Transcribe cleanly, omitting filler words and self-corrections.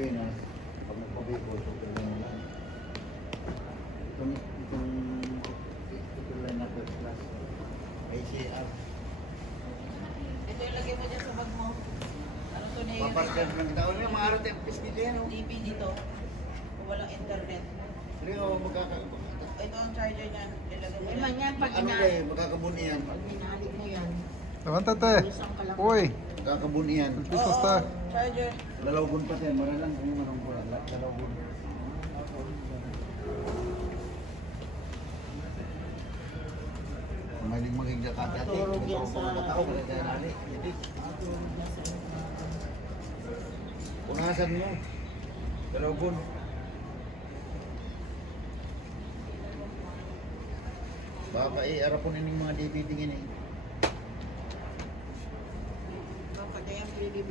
Pilipinas, pag magpabiko, super lang lang. Itong super lang na first class. ICR. Ito yung lagay mo dyan sa bag mo. Ano to na yung Paparkan ng taon niya, mga RTFs dito yan. TV dito. Kung walang internet. Pero Ito ang charger niya. Ilagay mo Iman dyan. yan, pag ano kayo, magkakabuni yan. minahali mo yan. Levanta te. Isang ka lang. Uy, Magkakabuni yan. pisos ta. Charger. Dalawgon pa yan, maralang kung anong bulan. Dalawgon. Mahiling maging Jakarta. Matulog yan sa- Tao ka rin nali. Punasan mo. Dalawgon. Baka i-arapon yung mga DVD ngin eh. Ito, kaya yung PDB.